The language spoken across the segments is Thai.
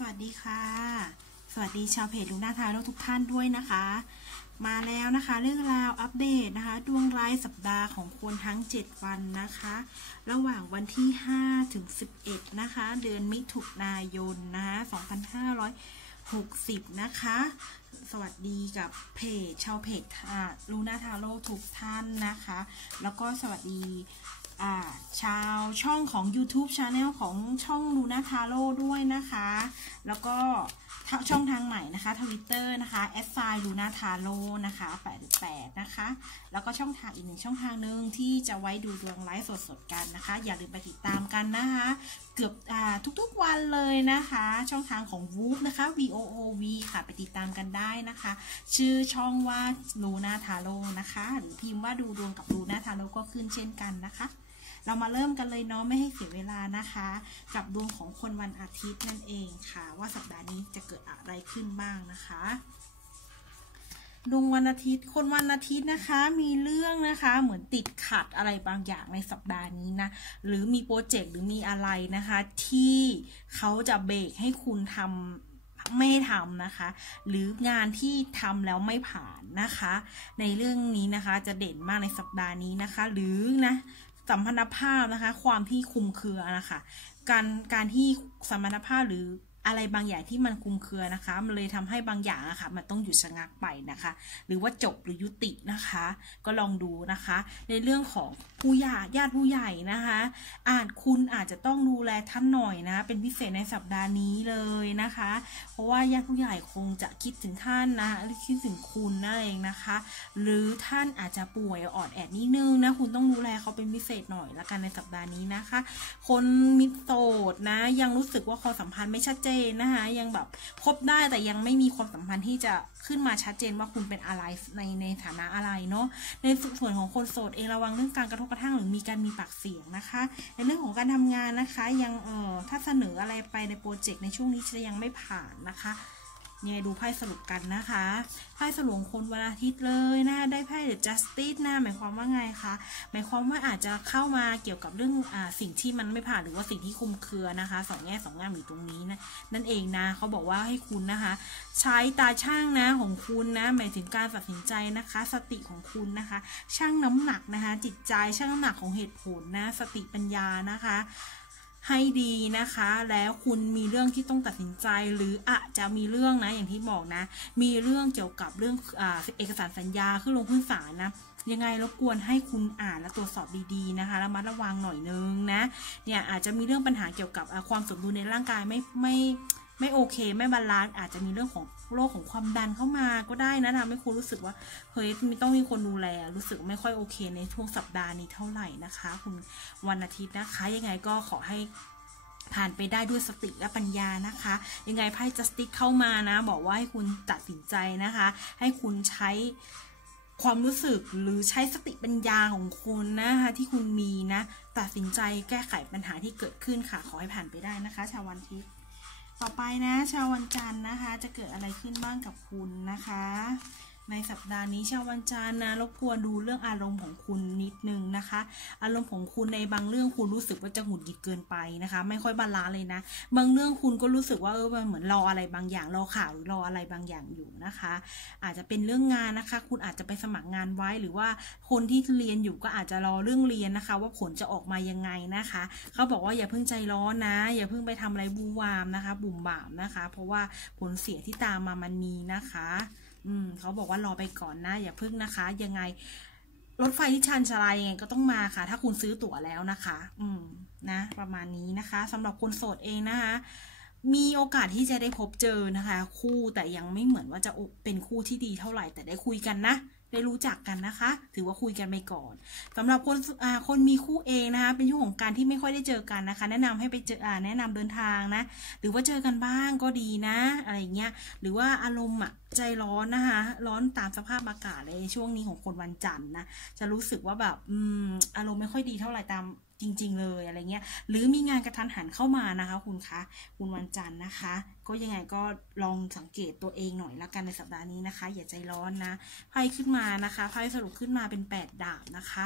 สวัสดีค่ะ สวัสดีชาวเพจลูน่าทายโลกทุกท่านด้วยนะคะ มาแล้วนะคะ เรื่องราวอัปเดตนะคะ ดวงรายสัปดาห์ของคนทั้ง 7 วันนะคะ ระหว่างวันที่ 5 ถึง 11 นะคะ เดือนมิถุนายนนะคะ2560 นะคะ สวัสดีกับเพจชาวเพจลูน่าทาโร่ทุกท่านนะคะ แล้วก็สวัสดี ชาวช่องของ YouTube Channel ของช่องลูนาทาโร่ด้วยนะคะ แล้วก็ช่องทางใหม่นะคะทวิตเตอร์นะคะแอดไซลูน่าทาโร่นะคะ88นะคะ แล้วก็ช่องทางอีกหนึ่งช่องทางหนึ่งที่จะไว้ดูดวงไลฟ์สดๆกันนะคะ อย่าลืมไปติดตามกันนะคะ เกือบทุกๆวันเลยนะคะ ช่องทางของ w o o นะคะ V O O V ค่ะไปติดตามกันได้นะคะ ชื่อช่องว่าลูนาทาโร่นะคะ หรือพิมพ์ว่าดูดวงกับลูนาทาโร่ก็ขึ้นเช่นกันนะคะ เรามาเริ่มกันเลยเนาะไม่ให้เสียเวลานะคะ กับดวงของคนวันอาทิตย์นั่นเองค่ะ ว่าสัปดาห์นี้จะเกิดอะไรขึ้นบ้างนะคะดวงวันอาทิตย์ คนวันอาทิตย์นะคะ มีเรื่องนะคะ เหมือนติดขัดอะไรบางอย่างในสัปดาห์นี้นะ หรือมีโปรเจกต์หรือมีอะไรนะคะ ที่เขาจะเบรกให้คุณทำไม่ทำนะคะ หรืองานที่ทำแล้วไม่ผ่านนะคะ ในเรื่องนี้นะคะจะเด่นมากในสัปดาห์นี้นะคะ หรือนะ สัมพันธภาพนะคะ ความที่คุมเครือนะคะ การการที่สัมพันธภาพหรือ อะไรบางอย่างที่มันคุมเครือนะคะ มันเลยทำให้บางอย่างอะคะ่ะมันต้องหยุดชะงักไปนะคะ หรือว่าจบหรือยุตินะคะ ก็ลองดูนะคะ ในเรื่องของผู้ญาติญาติผู้ใหญ่นะคะ อาจคุณอาจจะต้องดูแลท่านหน่อยนะ เป็นพิเศษในสัปดาห์นี้เลยนะคะ เพราะว่าญาติผู้ใหญ่คงจะคิดถึงท่านนะหรือคิดถึงคุณนั่นเองนะคะ หรือท่านอาจจะป่วยอ่อนแอดนิดนึงนะคุณต้องดูแลเขาเป็นพิเศษหน่อยละกันในสัปดาห์นี้นะคะ คนมิโสดนะยังรู้สึกว่าความสัมพันธ์ไม่ชัดเจนนะคะยังแบบคบได้แต่ยังไม่มีความสัมพันธ์ที่จะขึ้นมาชัดเจนว่าคุณเป็นอะไรในในฐานะอะไรเนาะในส่วนของคนโสดเองระวังเรื่องการกระทบกระทั่งหรือมีการมีปากเสียงนะคะ ในเรื่องของการทำงานนะคะ ยังเออถ้าเสนออะไรไปในโปรเจกต์ในช่วงนี้จะยังไม่ผ่านนะคะ ยังไงดูไพ่สรุปกันนะคะ ไพ่สรุปคนวันอาทิตย์เลยนะ ได้ไพ่เดอะจัสติสนะหมายความว่าไงคะ หมายความว่าอาจจะเข้ามาเกี่ยวกับเรื่องอ่าสิ่งที่มันไม่ผ่านหรือว่าสิ่งที่คุมเครือนะคะสองแง่สองงามอยู่ตรงนี้นะนั่นเองนะเขาบอกว่าให้คุณนะคะ ใช้ตาช่างนะของคุณนะหมายถึงการตัดสินใจนะคะ สติของคุณนะคะ ช่างน้ำหนักนะคะ จิตใจช่างน้ำหนักของเหตุผลนะ สติปัญญานะคะ ให้ดีนะคะ แล้วคุณมีเรื่องที่ต้องตัดสินใจหรืออาจจะมีเรื่องนะอย่างที่บอกนะ มีเรื่องเกี่ยวกับเรื่องอเอกสารสัญญาขึ้นลงพื้นศาลนะยังไงรบกวนให้คุณอ่านและตรวจสอบดีๆนะคะแล้วมาระวังหน่อยนึงนะเนี่ยอาจจะมีเรื่องปัญหาเกี่ยวกับความสมดุลในร่างกายไม่ไม่ไม่โอเค ไม่บาลานซ์อาจจะมีเรื่องของ โรคของความดันเข้ามาก็ได้นะทำให้คุณรู้สึกว่าเฮ้ยมีต้องมีคนดูแล รู้สึกไม่ค่อยโอเคในช่วงสัปดาห์นี้เท่าไหร่นะคะ คุณวันอาทิตย์นะคะ ยังไงก็ขอให้ผ่านไปได้ด้วยสติและปัญญานะคะ ยังไงไพ่จัสติกเข้ามานะ บอกว่าให้คุณตัดสินใจนะคะ ให้คุณใช้ความรู้สึกหรือใช้สติปัญญาของคุณนะคะที่คุณมีนะ ตัดสินใจแก้ไขปัญหาที่เกิดขึ้นค่ะ ขอให้ผ่านไปได้นะคะ ชาววันทิพย์ ต่อไปนะ ชาววันจันทร์นะคะ จะเกิดอะไรขึ้นบ้างกับคุณนะคะ ในสัปดาห์นี้ชาววันจันทร์นะรบกวนดูเรื่องอารมณ์ของคุณนิดนึงนะคะ อารมณ์ของคุณในบางเรื่องคุณรู้สึกว่าจะหงุดหงิดเกินไปนะคะ ไม่ค่อยบาลานซ์เลยนะ บางเรื่องคุณก็รู้สึกว่าเออมันเหมือนรออะไรบางอย่างรอข่าวหรือรออะไรบางอย่างอยู่นะคะ อาจจะเป็นเรื่องงานนะคะ คุณอาจจะไปสมัครงานไว้หรือว่าคนที่เรียนอยู่ก็อาจจะรอเรื่องเรียนนะคะ ว่าผลจะออกมายังไงนะคะ เขาบอกว่าอย่าเพิ่งใจร้อนนะ อย่าเพิ่งไปทำอะไรบูวามนะคะ บุ่มบ่ามนะคะ เพราะว่าผลเสียที่ตามมามันมีนะคะ อืมเขาบอกว่ารอไปก่อนนะ อย่าพึ่งนะคะ ยังไง รถไฟที่ชันชลายยังไงก็ต้องมาค่ะ ถ้าคุณซื้อตั๋วแล้วนะคะ อืมนะ ประมาณนี้นะคะสำหรับคนโสดเองนะคะมีโอกาสที่จะได้พบเจอนะคะ คู่แต่ยังไม่เหมือนว่าจะเป็นคู่ที่ดีเท่าไหร่แต่ได้คุยกันนะ ได้รู้จักกันนะคะ ถือว่าคุยกันไปก่อนสำหรับคนคนมีคู่เองนะคะ เป็นช่วงของการที่ไม่ค่อยได้เจอกันนะคะ แนะนำให้ไปเจอแนะนำเดินทางนะ หรือว่าเจอกันบ้างก็ดีนะ อะไรเงี้ยหรือว่าอารมณ์อะใจร้อนนะคะ ร้อนตามสภาพอากาศในช่วงนี้ของคนวันจันทร์นะ จะรู้สึกว่าแบบอืมอารมณ์ไม่ค่อยดีเท่าไหร่ตามจริง ๆ เลยอะไรเงี้ย หรือมีงานกระทันหันเข้ามานะคะ คุณคะคุณวันจันทร์นะคะ ก็ยังไงก็ลองสังเกตตัวเองหน่อยละกันในสัปดาห์นี้นะคะ อย่าใจร้อนนะไพ่ขึ้นมานะคะไพ่สรุปขึ้นมาเป็นแปดดาบนะคะ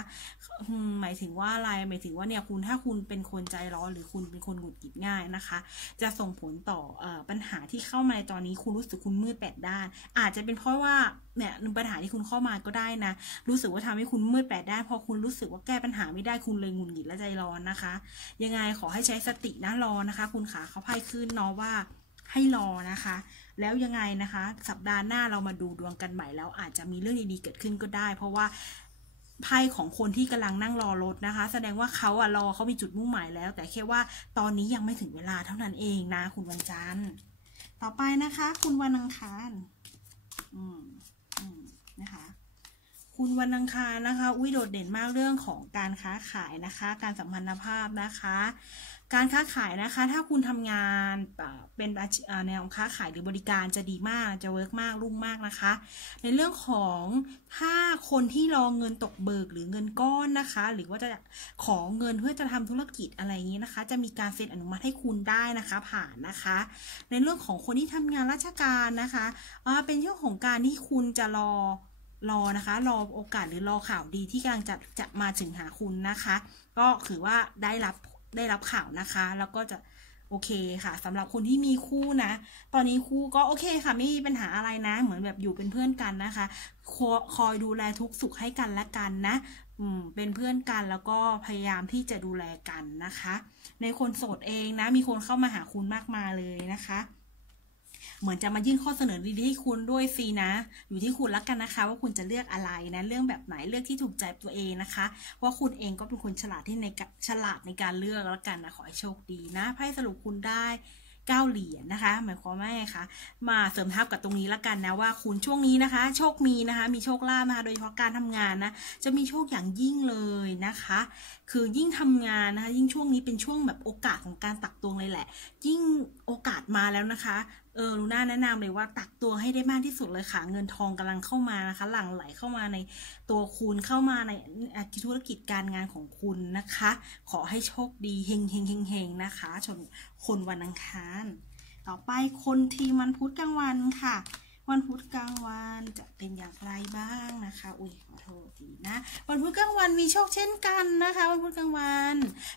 หมายถึงว่าอะไรหมายถึงว่าเนี่ยคุณถ้าคุณเป็นคนใจร้อนหรือคุณเป็นคนหงุดหงิดง่ายนะคะ จะส่งผลต่ออปัญหาที่เข้ามาในตอนนี้คุณรู้สึกคุณมืดแปดด้านอาจจะเป็นเพราะว่าเนี่ยปัญหาที่คุณเข้ามาก็ได้นะ รู้สึกว่าทำให้คุณมืดแปดได้พอคุณรู้สึกว่าแก้ปัญหาไม่ได้คุณเลยหงุดหงิดและใจร้อนนะคะ ยังไงขอให้ใช้สตินะรอนะคะ คุณขาเขาไพ่ขึ้นเนาะว่าให้รอนะคะ แล้วยังไงนะคะ สัปดาห์หน้าเรามาดูดวงกันใหม่แล้วอาจจะมีเรื่องดีๆเกิดขึ้นก็ได้ เพราะว่าไพ่ของคนที่กำลังนั่งรอรถนะคะ แสดงว่าเขาอะรอเขามีจุดมุ่งหมายแล้ว แต่แค่ว่าตอนนี้ยังไม่ถึงเวลาเท่านั้นเองนะ คุณวันจันทร์ต่อไปนะคะ คุณวันอังคาร อืมอืมนะคะ คุณวันอังคารนะคะ อุ้ยโดดเด่นมากเรื่องของการค้าขายนะคะ การสัมพันธภาพนะคะ การค้าขายนะคะ ถ้าคุณทำงานเป็นแนวค้าขายหรือบริการจะดีมากจะเวิร์กมากรุ่งมากนะคะ ในเรื่องของถ้าคนที่รอเงินตกเบิกหรือเงินก้อนนะคะ หรือว่าจะขอเงินเพื่อจะทำธุรกิจอะไรอย่างนี้นะคะ จะมีการเซ็นอนุมัติให้คุณได้นะคะผ่านนะคะ ในเรื่องของคนที่ทำงานราชการนะคะเป็นเรื่องของการที่คุณจะรอรอนะคะรอโอกาสหรือรอข่าวดีที่กำลังจะจะมาถึงหาคุณนะคะ ก็ถือว่าได้รับ ได้รับข่าวนะคะ แล้วก็จะโอเคค่ะสำหรับคนที่มีคู่นะ ตอนนี้คู่ก็โอเคค่ะไม่มีปัญหาอะไรนะ เหมือนแบบอยู่เป็นเพื่อนกันนะคะคคอยดูแลทุกสุขให้กันและกันนะอืมเป็นเพื่อนกันแล้วก็พยายามที่จะดูแลกันนะคะ ในคนโสดเองนะ มีคนเข้ามาหาคุณมากมายเลยนะคะ เหมือนจะมายื่นข้อเสนอดีๆให้คุณด้วยซีนะ อยู่ที่คุณแล้วกันนะคะ ว่าคุณจะเลือกอะไรนะเรื่องแบบไหนเลือกที่ถูกใจตัวเองนะคะว่าคุณเองก็เป็นคนฉลาดที่ในฉลาดในการเลือกแล้วกันนะขอให้โชคดีนะไพ่สรุปคุณได้เก้าเหรียญนะคะ หมายความว่าไงคะมาเสริมทับกับตรงนี้ล้วกันนะว่าคุณช่วงนี้นะคะ โชคมีนะคะ มีโชคลาภนะคะโดยเฉพาะการทำงานนะ จะมีโชคอย่างยิ่งเลยนะคะ คือยิ่งทำงานนะคะ ยิ่งช่วงนี้เป็นช่วงแบบโอกาสของการตักตวงเลยแหละ ยิ่งโอกาสมาแล้วนะคะ เออลูน่าแนะนำเลยว่าตักตัวให้ได้มากที่สุดเลยค่ะ เงินทองกำลังเข้ามานะคะ หลั่งไหลเข้ามาในตัวคุณเข้ามาในธุรกิจการงานของคุณนะคะ ขอให้โชคดีเฮงเฮงเฮงเฮงนะคะชนคนวันอังคาร ต่อไปคนทีมันพุธกลางวันค่ะ วันพุธกลางวันจะ เป็นอย่างไรบ้างนะคะ อุ้ยขอโทษทีนะ วันพุธกลางวันมีโชคเช่นกันนะคะ วันพุธกลางวัน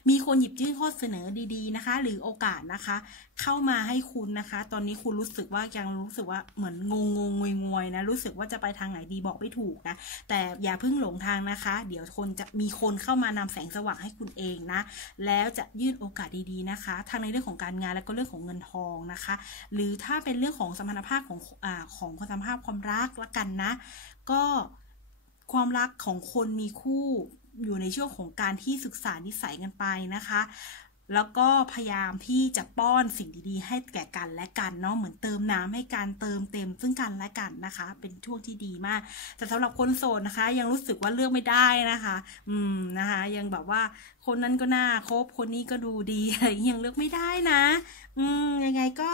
มีคนหยิบยื่นข้อเสนอดีๆนะคะ หรือโอกาสนะคะ เข้ามาให้คุณนะคะ ตอนนี้คุณรู้สึกว่ายังรู้สึกว่าเหมือนงงงงงวยๆนะ รู้สึกว่าจะไปทางไหนดีบอกไม่ถูกนะ แต่อย่าเพิ่งหลงทางนะคะ เดี๋ยวคนจะมีคนเข้ามานำแสงสว่างให้คุณเองนะ แล้วจะยื่นโอกาสดีๆนะคะทั้งในเรื่องของการงานแล้วก็เรื่องของเงินทองนะคะ หรือถ้าเป็นเรื่องของสมรรถภาพของอของความสัมพันธ์ความรักละกันนะ ก็ความรักของคนมีคู่อยู่ในช่วงของการที่ศึกษานิสัยกันไปนะคะ แล้วก็พยายามที่จะป้อนสิ่งดีๆ ให้แก่กันและกันเนาะ เหมือนเติมน้ำให้การเติมเต็มซึ่งกันและกันนะคะ เป็นช่วงที่ดีมาก แต่สำหรับคนโสดนะคะ ยังรู้สึกว่าเลือกไม่ได้นะคะ อืมนะคะ ยังแบบว่าคนนั้นก็น่าคบคนนี้ก็ดูดีอะไรยังเลือกไม่ได้นะ อืมยังไงก็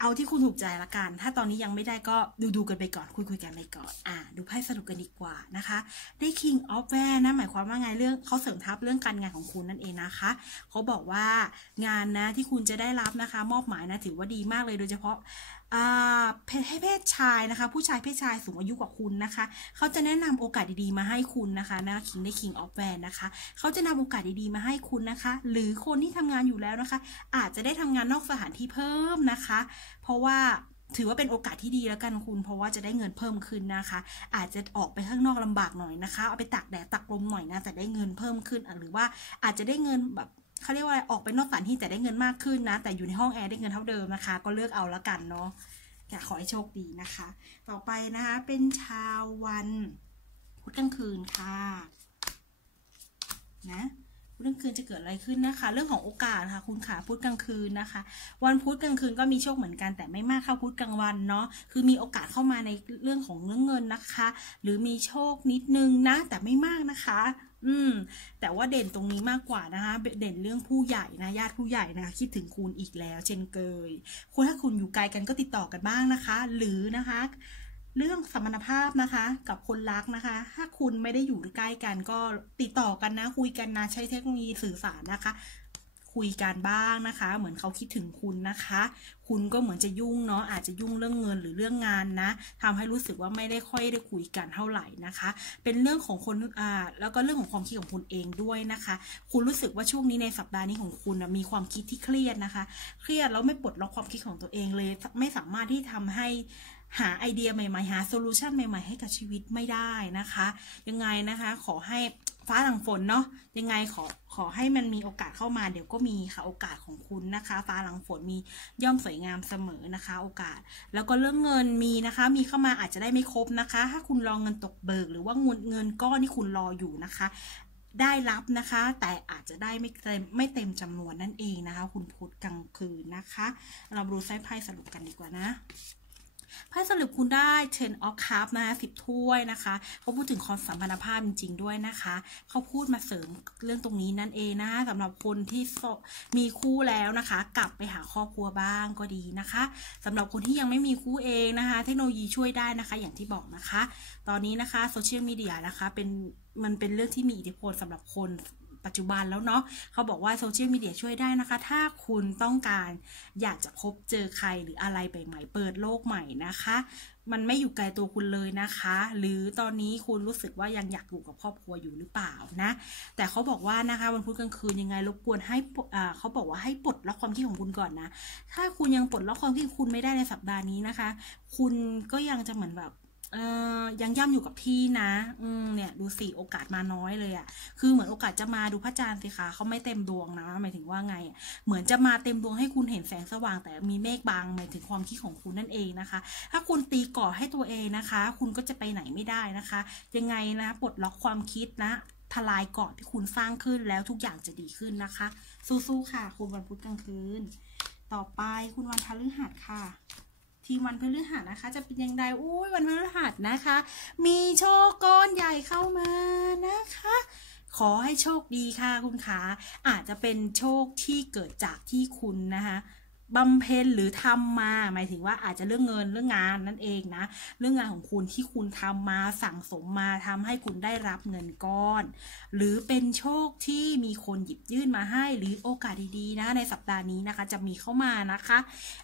เอาที่คุณถูกใจละกัน ถ้าตอนนี้ยังไม่ได้ก็ดูดูกันไปก่อน คุยคุยกันไปก่อน อ่า ดูไพ่สรุปกันดีกว่านะคะ ได้ King of w a r นะหมายความว่าไงเรื่องเขาเสริมทับเรื่องการงานของคุณนั่นเองนะคะเขาบอกว่างานนะที่คุณจะได้รับนะคะ มอบหมายนะถือว่าดีมากเลยโดยเฉพาะ เพศชายนะคะ ผู้ชายเพศชายสูงอายุกว่าคุณนะคะ เขาจะแนะนำโอกาสดีๆมาให้คุณนะคะนะคิงได้คิงออฟแวนนะคะ เขาจะนำโอกาสดีๆมาให้คุณนะคะ หรือคนที่ทำงานอยู่แล้วนะคะ อาจจะได้ทำงานนอกสถานที่เพิ่มนะคะ เพราะว่าถือว่าเป็นโอกาสที่ดีแล้วกันคุณ เพราะว่าจะได้เงินเพิ่มขึ้นนะคะ อาจจะออกไปข้างนอกลำบากหน่อยนะคะ เอาไปตักแดดตักลมหน่อยนะแต่ได้เงินเพิ่มขึ้นหรือว่าอาจจะได้เงินแบบ เขาเรียกว่าอะไรออกไปนอกสถานที่แต่ได้เงินมากขึ้นนะ แต่อยู่ในห้องแอร์ได้เงินเท่าเดิมนะคะ ก็เลือกเอาละกันเนาะอยากขอให้โชคดีนะคะ ต่อไปนะคะเป็นชาววันพุธกลางคืนค่ะนะพุธกลางคืนจะเกิดอะไรขึ้นนะคะ เรื่องของโอกาสค่ะ คุณขาพุธกลางคืนนะคะ วันพุธกลางคืนก็มีโชคเหมือนกันแต่ไม่มากเข้าพุธกลางวันเนาะคือมีโอกาสเข้ามาในเรื่องของเรื่องเงินนะคะ หรือมีโชคนิดนึงนะแต่ไม่มากนะคะ อืม แต่ว่าเด่นตรงนี้มากกว่านะคะ เด่นเรื่องผู้ใหญ่นะญาติผู้ใหญ่นะคะ คิดถึงคุณอีกแล้ว เช่นเคยคุณถ้าคุณอยู่ไกลกันก็ติดต่อกันบ้างนะคะ หรือนะคะ เรื่องสมรรถภาพนะคะ กับคนรักนะคะ ถ้าคุณไม่ได้อยู่ใกล้กันก็ติดต่อกันนะ คุยกันนะใช้เทคโนโลยีสื่อสารนะคะ คุยกันบ้างนะคะ เหมือนเขาคิดถึงคุณนะคะ คุณก็เหมือนจะยุ่งเนาะอาจจะยุ่งเรื่องเงินหรือเรื่องงานนะทำให้รู้สึกว่าไม่ได้ค่อยได้คุยกันเท่าไหร่นะคะ เป็นเรื่องของคนอ่าแล้วก็เรื่องของความคิดของคุณเองด้วยนะคะ คุณรู้สึกว่าช่วงนี้ในสัปดาห์นี้ของคุณนะมีความคิดที่เครียดนะคะ เครียดแล้วไม่ปลดล็อกความคิดของตัวเองเลย ไม่สามารถที่ทำให้ หาไอเดียใหม่ๆ หาโซลูชันใหม่ ๆ ให้กับชีวิตไม่ได้นะคะ ยังไงนะคะ ขอให้ฟ้าหลังฝนเนาะยังไงขอขอให้มันมีโอกาสเข้ามาเดี๋ยวก็มีค่ะโอกาสของคุณนะคะ ฟ้าหลังฝนมีย่อมสวยงามเสมอนะคะ โอกาส แล้วก็เรื่องเงินมีนะคะ มีเข้ามาอาจจะได้ไม่ครบนะคะ ถ้าคุณรองเงินตกเบิก หรือว่าเงินเงินก้อนที่คุณรออยู่นะคะได้รับนะคะ แต่อาจจะได้ไม่เต็มไม่เต็มจำนวนนั่นเองนะคะ คุณพุธกลางคืนนะคะ เราดูไส้ไพ่สรุปกันดีกว่านะ ไพ่สรุปคุณได้ ten of cups นะสิบถ้วยนะคะเขาพูดถึงความสัมพันธภาพจริงๆด้วยนะคะเขาพูดมาเสริมเรื่องตรงนี้นั่นเองนะสำหรับคนที่มีคู่แล้วนะคะ กลับไปหาครอบครัวบ้างก็ดีนะคะสำหรับคนที่ยังไม่มีคู่เองนะคะ เทคโนโลยีช่วยได้นะคะ อย่างที่บอกนะคะ ตอนนี้นะคะโซเชียลมีเดียนะคะเป็นมันเป็นเรื่องที่มีอิทธิพลสำหรับคน ปัจจุบันแล้วเนาะเขาบอกว่าโซเชียลมีเดียช่วยได้นะคะ ถ้าคุณต้องการอยากจะพบเจอใครหรืออะไรใหม่ๆเปิดโลกใหม่นะคะ มันไม่อยู่ไกลตัวคุณเลยนะคะ หรือตอนนี้คุณรู้สึกว่ายังอยากอยู่กับครอบครัวอยู่หรือเปล่านะ แต่เขาบอกว่านะคะวันพุธกลางคืนยังไงรบกวนให้เขาบอกว่าให้ปลดล็อกความคิดของคุณก่อนนะ ถ้าคุณยังปลดล็อกความคิดคุณไม่ได้ในสัปดาห์นี้นะคะ คุณก็ยังจะเหมือนแบบ เออยังย่ำอยู่กับที่นะ อืมเนี่ยดูสิโอกาสมาน้อยเลยอะ่ะ คือเหมือนโอกาสจะมาดูพระจันทร์สิคะเขาไม่เต็มดวงนะหมายถึงว่าไง เหมือนจะมาเต็มดวงให้คุณเห็นแสงสว่าง แต่มีเมฆบางหมายถึงความคิดของคุณนั่นเองนะคะ ถ้าคุณตีก่อให้ตัวเองนะคะ คุณก็จะไปไหนไม่ได้นะคะ ยังไงนะปลดล็อกความคิดนะทลายก่อนที่คุณสร้างขึ้นแล้วทุกอย่างจะดีขึ้นนะคะ สู้ๆค่ะ คุณวันพุธกลางคืน ต่อไปคุณวันพฤหัสค่ะ ทีวันพฤหัสนะคะ จะเป็นยังไงอุ้ยวันพฤหัสนะคะ มีโชคก้อนใหญ่เข้ามานะคะขอให้โชคดีค่ะคุณขาอาจจะเป็นโชคที่เกิดจากที่คุณนะคะ บำเพ็ญหรือทำมา หมายถึงว่าอาจจะเรื่องเงินเรื่องงานนั่นเองนะ เรื่องงานของคุณที่คุณทำมาสั่งสมมาทำให้คุณได้รับเงินก้อน หรือเป็นโชคที่มีคนหยิบยื่นมาให้หรือโอกาสดีๆนะ ในสัปดาห์นี้นะคะ จะมีเข้ามานะคะ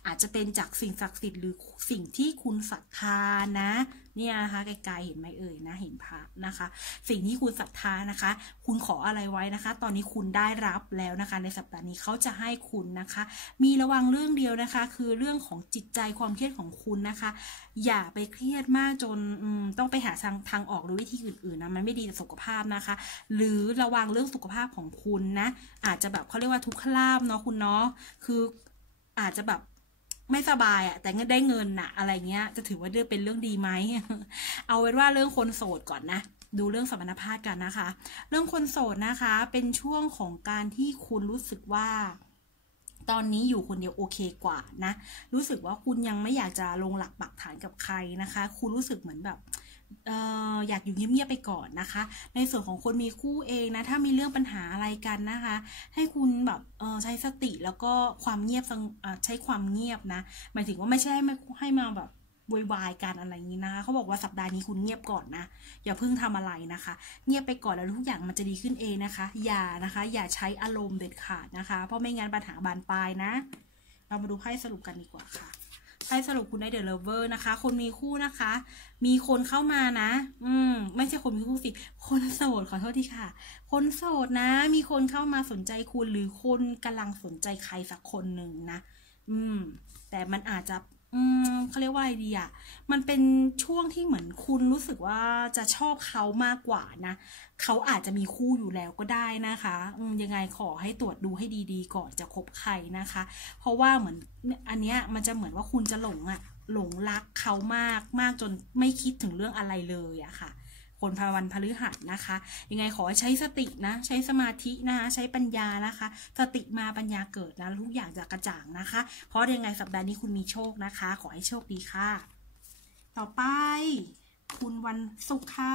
อาจจะเป็นจากสิ่งศักดิ์สิทธิ์หรือสิ่งที่คุณศรัทธานะ เนี่ยนะคะไกลๆเห็นไหมเอ่ยนะเห็นพระนะคะ สิ่งที่คุณศรัทธานะคะ คุณขออะไรไว้นะคะ ตอนนี้คุณได้รับแล้วนะคะ ในสัปดาห์นี้เขาจะให้คุณนะคะ มีระวังเรื่องเดียวนะคะ คือเรื่องของจิตใจความเครียดของคุณนะคะ อย่าไปเครียดมากจนต้องไปหาทางทางออกหรือวิธีอื่นๆนะมันไม่ดีต่อสุขภาพนะคะ หรือระวังเรื่องสุขภาพของคุณนะอาจจะแบบเขาเรียกว่าทุกขลาบเนาะคุณเนาะคืออาจจะแบบ ไม่สบายอะแต่ได้เงินอะอะไรเงี้ย จะถือว่าเรื่องเป็นเรื่องดีไหมเอาไว้ว่าเรื่องคนโสดก่อนนะดูเรื่องสมรรถภาพกันนะคะ เรื่องคนโสดนะคะ เป็นช่วงของการที่คุณรู้สึกว่า ตอนนี้อยู่คนเดียวโอเคกว่านะ รู้สึกว่าคุณยังไม่อยากจะลงหลักปักฐานกับใครนะคะ คุณรู้สึกเหมือนแบบ อยากอยู่เงียบๆไปก่อนนะคะ ในส่วนของคนมีคู่เองนะ ถ้ามีเรื่องปัญหาอะไรกันนะคะ ให้คุณแบบใช้สติแล้วก็ความเงียบใช้ความเงียบนะหมายถึงว่าไม่ใช่ให้ให้มาแบบวยวายกันอะไรอย่างนี้นะคะเขาบอกว่าสัปดาห์นี้คุณเงียบก่อนนะ อย่าเพิ่งทำอะไรนะคะ เงียบไปก่อนแล้วทุกอย่างมันจะดีขึ้นเองนะคะ อย่านะคะ อย่าใช้อารมณ์เด็ดขาดนะคะ เพราะไม่งั้นปัญหาบานปลายนะ เรามาดูไพ่สรุปกันดีกว่าค่ะ ไพ่สรุปคุณได้เดอะเลเวอร์นะคะ คนมีคู่นะคะ มีคนเข้ามานะ อืม ไม่ใช่คนมีคู่สิ คนโสดขอโทษทีค่ะ คนโสดนะ มีคนเข้ามาสนใจคุณหรือคนกำลังสนใจใครสักคนหนึ่งนะ อืม แต่มันอาจจะ อืมเขาเรียกว่าอะไรดีอะมันเป็นช่วงที่เหมือนคุณรู้สึกว่าจะชอบเขามากกว่านะ เขาอาจจะมีคู่อยู่แล้วก็ได้นะคะยังไงขอให้ตรวจดูให้ดีๆ ก่อนจะคบใครนะคะ เพราะว่าเหมือนอันเนี้ยมันจะเหมือนว่าคุณจะหลงอะหลงรักเขามากมากจนไม่คิดถึงเรื่องอะไรเลยอะค่ะ คนพาวันพฤหัสนะคะ ยังไงขอใช้สตินะ ใช้สมาธินะคะใช้ปัญญานะคะ สติมาปัญญาเกิดนะทุกอย่างจะกระจ่างนะคะ เพราะยังไงสัปดาห์นี้คุณมีโชคนะคะ ขอให้โชคดีค่ะ ต่อไป คุณวันศุกร์ค่ะ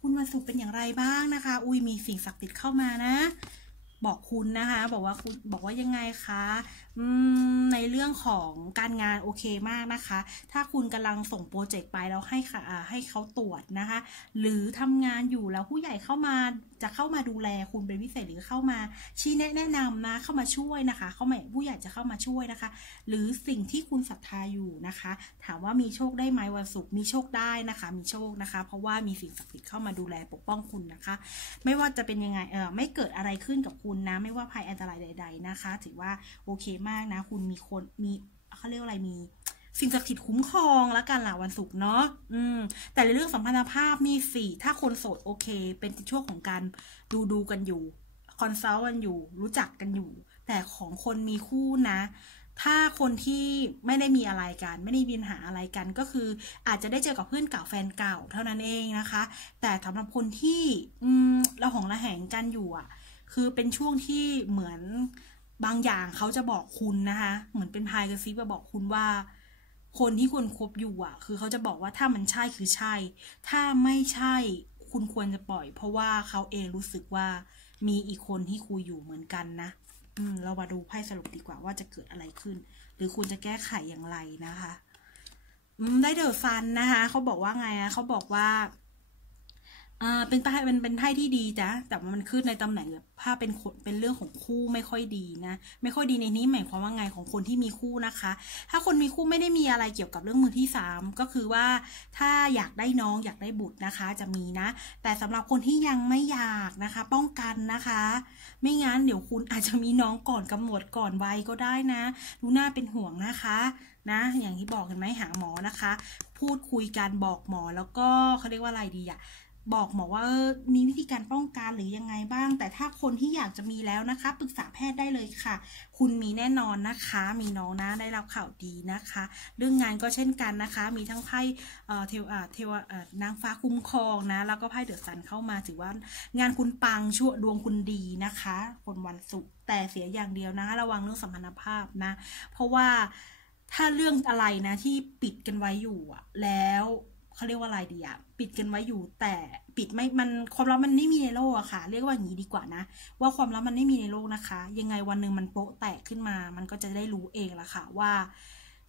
คุณวันศุกร์เป็นอย่างไรบ้างนะคะ อุ้ยมีสิ่งศักดิ์สิทธิ์เข้ามานะบอกคุณนะคะ บอกว่าคุณบอกว่ายังไงคะ ในเรื่องของการงานโอเคมากนะคะ ถ้าคุณกำลังส่งโปรเจกต์ไปแล้วให้ค่ะให้เขาตรวจนะคะ หรือทำงานอยู่แล้วผู้ใหญ่เข้ามาจะเข้ามาดูแลคุณเป็นพิเศษหรือเข้ามาชี้แนะแนะนำนะเข้ามาช่วยนะคะ เข้ามาผู้ใหญ่จะเข้ามาช่วยนะคะ หรือสิ่งที่คุณศรัทธาอยู่นะคะ ถามว่ามีโชคได้ไหมวันศุกร์มีโชคได้นะคะ มีโชคนะคะ เพราะว่ามีสิ่งศักดิ์สิทธิ์เข้ามาดูแลปกป้องคุณนะคะ ไม่ว่าจะเป็นยังไงเออไม่เกิดอะไรขึ้นกับคุณนะ ไม่ว่าภัยอันตรายใด ๆนะคะ ถือว่าโอเคมากนะ คุณมีคนมีเขาเรียกอะไรมีสิ่งศักดิ์สิทธิ์คุ้มครองแล้วกันล่ะวันศุกร์เนาะ อืม แต่ในเรื่องสัมพันธภาพมีสี่ ถ้าคนโสดโอเค เป็นช่วงของการดูดูกันอยู่ คอนซัลท์กันอยู่ รู้จักกันอยู่ แต่ของคนมีคู่นะ ถ้าคนที่ไม่ได้มีอะไรกัน ไม่ได้มีปัญหาอะไรกัน ก็คืออาจจะได้เจอกับเพื่อนเก่าแฟนเก่าเท่านั้นเองนะคะ แต่สำหรับคนที่ อืมเราหองระแหงกันอยู่อะ คือเป็นช่วงที่เหมือน บางอย่างเขาจะบอกคุณนะคะ เหมือนเป็นพายกระซิบมาบอกคุณว่า คนที่คุณคบอยู่อะ คือเขาจะบอกว่าถ้ามันใช่คือใช่ ถ้าไม่ใช่คุณควรจะปล่อย เพราะว่าเขาเองรู้สึกว่ามีอีกคนที่คุยอยู่เหมือนกันนะ อืม เรามาดูไพ่สรุปดีกว่าว่าจะเกิดอะไรขึ้น หรือคุณจะแก้ไขอย่างไรนะคะ อืม ได้เดอะฟันนะคะ เขาบอกว่าไงอะเขาบอกว่า อ่าเป็นไพ่เป็นเป็นไพ่ที่ดีจ้ะแต่ว่ามันขึ้นในตำแหน่งแบบถ้าเป็นเป็นเรื่องของคู่ไม่ค่อยดีนะไม่ค่อยดีในนี้หมายความว่าไงของคนที่มีคู่นะคะ ถ้าคนมีคู่ไม่ได้มีอะไรเกี่ยวกับเรื่องมือที่สามก็คือว่าถ้าอยากได้น้องอยากได้บุตรนะคะ จะมีนะ แต่สำหรับคนที่ยังไม่อยากนะคะ ป้องกันนะคะ ไม่งั้นเดี๋ยวคุณอาจจะมีน้องก่อนกำหนดก่อนวัยก็ได้นะดูน่าเป็นห่วงนะคะนะอย่างที่บอกเห็นไหมหาหมอนะคะ พูดคุยกันบอกหมอแล้วก็เขาเรียกว่าอะไรดีอะ บอกหมอว่ามีวิธีการป้องกันหรือยังไงบ้าง แต่ถ้าคนที่อยากจะมีแล้วนะคะปรึกษาแพทย์ได้เลยค่ะ คุณมีแน่นอนนะคะ มีน้องนะได้รับข่าวดีนะคะ เรื่องงานก็เช่นกันนะคะ มีทั้งไพ่เทวเทวนางฟ้าคุ้มครองนะ แล้วก็ไพ่เดือดสันเข้ามาถือว่างานคุณปังชั่วดวงคุณดีนะคะ คนวันศุกร์แต่เสียอย่างเดียวนะระวังเรื่องสัมพันธภาพนะ เพราะว่าถ้าเรื่องอะไรนะที่ปิดกันไว้อยู่อะแล้ว เขาเรียกว่าอะไรดีอะปิดกันไว้อยู่ แต่ปิดไม่มันความลับมันไม่มีในโลกอะค่ะ เรียกว่าอย่างนี้ดีกว่านะ ว่าความลับมันไม่มีในโลกนะคะ ยังไงวันหนึ่งมันโป๊ะแตกขึ้นมา มันก็จะได้รู้เองละค่ะว่า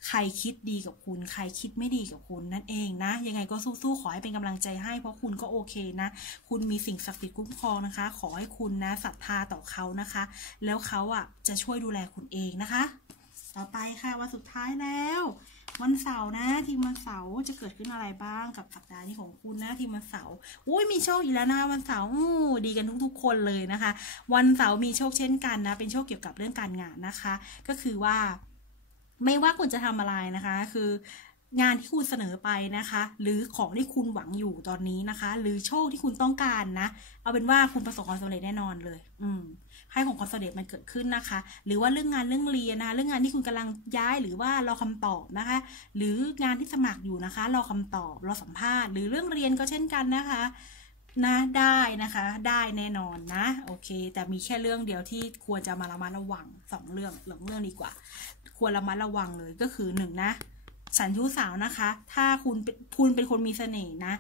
ใครคิดดีกับคุณ ใครคิดไม่ดีกับคุณนั่นเองนะ ยังไงก็สู้ๆขอให้เป็นกำลังใจให้ เพราะคุณก็โอเคนะ คุณมีสิ่งศักดิ์สิทธิ์คุ้มครองนะคะ ขอให้คุณนะศรัทธาต่อเขานะคะ แล้วเขาอะจะช่วยดูแลคุณเองนะคะ ต่อไปค่ะวันสุดท้ายแล้ว วันเสาร์นะ ทีมวันเสาร์จะเกิดขึ้นอะไรบ้างกับสัปดาห์นี้ของคุณนะทีมวันเสาร์อุ้ยมีโชคอีกแล้วนะคะวันเสาร์ดีกันทุกๆ คนเลยนะคะ วันเสาร์มีโชคเช่นกันนะ เป็นโชคเกี่ยวกับเรื่องการงานนะคะ ก็คือว่า ไม่ว่าคุณจะทำอะไรนะคะ คืองานที่คุณเสนอไปนะคะ หรือของที่คุณหวังอยู่ตอนนี้นะคะ หรือโชคที่คุณต้องการนะ เอาเป็นว่าคุณประสบความสำเร็จแน่นอนเลย อืม ให้ของความสำเร็จมันเกิดขึ้นนะคะ หรือว่าเรื่องงานเรื่องเรียนนะคะเรื่องงานที่คุณกำลังย้ายหรือว่ารอคำตอบนะคะ หรืองานที่สมัครอยู่นะคะ รอคำตอบรอสัมภาษณ์หรือเรื่องเรียนก็เช่นกันนะคะนะได้นะคะได้แน่นอนนะโอเค แต่มีแค่เรื่องเดียวที่ควรจะมาระมัดระวังสองเรื่องหลงเรื่องดีกว่า ควรระมัดระวังเลยก็คือหนึ่งนะสันชู้สาวนะคะ ถ้าคุณคุณเป็นคนมีเสน่ห์นะ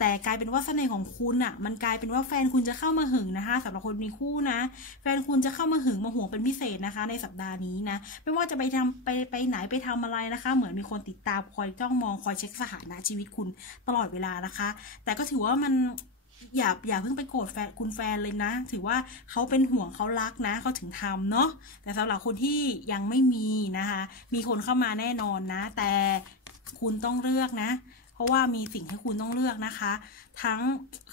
แต่กลายเป็นว่าเสน่ห์ของคุณอะ่ะมันกลายเป็นว่าแฟนคุณจะเข้ามาหึงนะคะสำหรับคนมีคู่นะ แฟนคุณจะเข้ามาหึงมาห่วงเป็นพิเศษนะคะ ในสัปดาห์นี้นะไม่ว่าจะไปทำไปไปไหนไปทำอะไรนะคะ เหมือนมีคนติดตามคอยจ้องมองคอยเช็คสถานะชีวิตคุณตลอดเวลานะคะ แต่ก็ถือว่ามันอย่าอย่าเพิ่งไปโกรธแฟนคุณแฟนเลยนะ ถือว่าเขาเป็นห่วงเขารักนะเขาถึงทำเนาะแต่สำหรับคนที่ยังไม่มีนะคะ มีคนเข้ามาแน่นอนนะ แต่คุณต้องเลือกนะ ราะว่ามีสิ่งให้คุณต้องเลือกนะคะ ทั้ง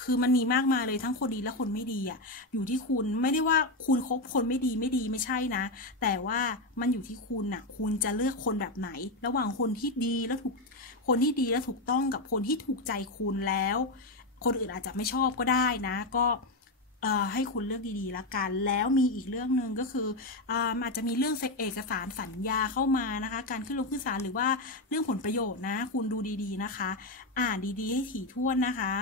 คือมันมีมากมายเลยทั้งคนดีและคนไม่ดีอะ่ะอยู่ที่คุณไม่ได้ว่าคุณคบคนไม่ดีไม่ดีไม่ใช่นะ แต่ว่ามันอยู่ที่คุณน่ะ คุณจะเลือกคนแบบไหน ระหว่างคนที่ดีแล้วถูกคนที่ดีและถูกต้องกับคนที่ถูกใจคุณแล้ว คนอื่นอาจจะไม่ชอบก็ได้นะ ก็ ให้คุณเลือกดีๆละกัน แล้วมีอีกเรื่องหนึ่งก็คืออาจจะมีเรื่องเซกเอกสารสัญญาเข้ามานะคะ การขึ้นลงขึ้นศาลหรือว่าเรื่องผลประโยชน์นะ คุณดูดีๆนะคะ อ่านดีๆให้ถี่ถ้วนนะคะ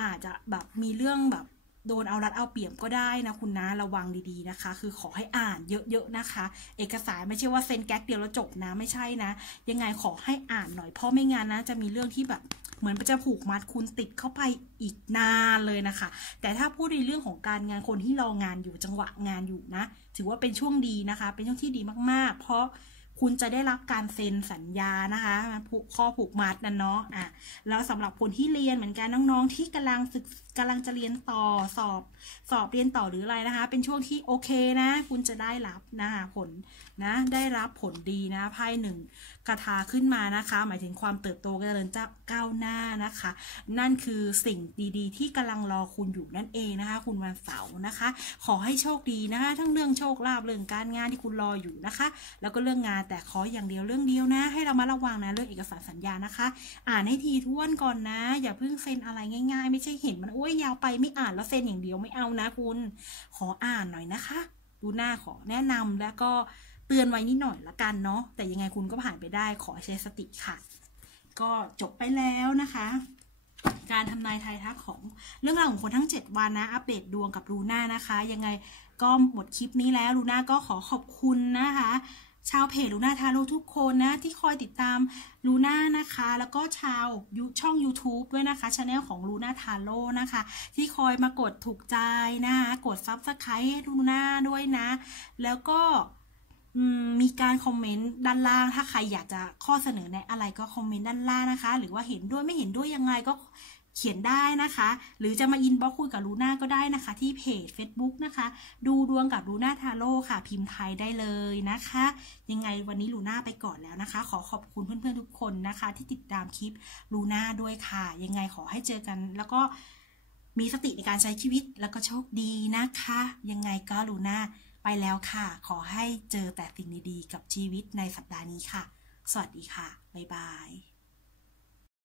อาจจะแบบมีเรื่องแบบ โดนเอารัดเอาเปรียบก็ได้นะคุณนะระวังดีๆนะคะ คือขอให้อ่านเยอะๆนะคะ เอกสารไม่ใช่ว่าเซ็นแก๊กเดียวแล้วจบนะไม่ใช่นะ ยังไงขอให้อ่านหน่อยเพราะไม่งั้นนะ จะมีเรื่องที่แบบเหมือนจะผูกมัดคุณติดเข้าไปอีกนานเลยนะคะ แต่ถ้าพูดในเรื่องของการงานคนที่รองานอยู่จังหวะงานอยู่นะ ถือว่าเป็นช่วงดีนะคะ เป็นช่วงที่ดีมากๆ เพราะคุณจะได้รับการเซ็นสัญญานะคะผูกข้อผูกมัดนั่นเนาะอะแล้วสำหรับคนที่เรียนเหมือนกันน้องๆ ที่กำลังศึกษ กำลังจะเรียนต่อสอบสอบเรียนต่อหรืออะไรนะคะ เป็นช่วงที่โอเคนะ คุณจะได้รับนะคะผลนะได้รับผลดีนะไพ่หนึ่งกระทาขึ้นมานะคะ หมายถึงความเติบโตกระเริญจะก้าวหน้านะคะ นั่นคือสิ่งดีๆ ที่กำลังรอคุณอยู่นั่นเองนะคะ คุณวันเสาร์นะคะ ขอให้โชคดีนะคะ ทั้งเรื่องโชคลาภเรื่องการงานที่คุณรออยู่นะคะ แล้วก็เรื่องงานแต่ขออย่างเดียวเรื่องเดียวนะ ให้เรามาระวังนะเรื่องเอกสารสัญญานะคะ อ่านให้ทีท่วนก่อนนะ อย่าเพิ่งเซ็นอะไรง่าย ๆ ไม่ใช่เห็นมันโอ้ยยาวไปไม่อ่านแล้วเซ็นอย่างเดียวไม่เอานะคุณ ขออ่านหน่อยนะคะ ดูหน้าขอแนะนำแล้วก็เตือนไว้นิดหน่อยละกันเนาะแต่ยังไงคุณก็ผ่านไปได้ขอใช้สติค่ะ ก็จบไปแล้วนะคะการทำนายทายทักของเรื่องราวของคนทั้ง 7 วันนะ อัปเดตดวงกับลูน่านะคะ ยังไงก็หมดคลิปนี้แล้วลูน่าก็ขอขอบคุณนะคะ ชาวเพจลูน่าทาโร่ทุกคนนะ ที่คอยติดตามลูน่านะคะ แล้วก็ชาวยูช่อง YouTube ด้วยนะคะช anel ของลูน่าทาโร่นะคะ ที่คอยมากดถูกใจนะคะกดซับสไครต์ให้ลูน่าด้วยนะ แล้วก็มมีการคอมเมนต์ด้านล่าง ถ้าใครอยากจะข้อเสนอแนะอะไรก็คอมเมนต์ด้านล่างนะคะ หรือว่าเห็นด้วยไม่เห็นด้วยยังไงก็ เขียนได้นะคะ หรือจะมาอินบ็อกคุยกับลูน่าก็ได้นะคะ ที่เพจ Facebook นะคะ ดูดวงกับลูน่าทาโร่ค่ะ พิมพ์ไทยได้เลยนะคะ ยังไงวันนี้ลูน่าไปก่อนแล้วนะคะ ขอขอบคุณเพื่อนๆทุกคนนะคะ ที่ติดตามคลิปลูน่าด้วยค่ะ ยังไงขอให้เจอกัน แล้วก็มีสติในการใช้ชีวิตแล้วก็โชคดีนะคะ ยังไงก็ลูน่าไปแล้วค่ะ ขอให้เจอแต่สิ่งดีๆกับชีวิตในสัปดาห์นี้ค่ะ สวัสดีค่ะ บ๊ายบาย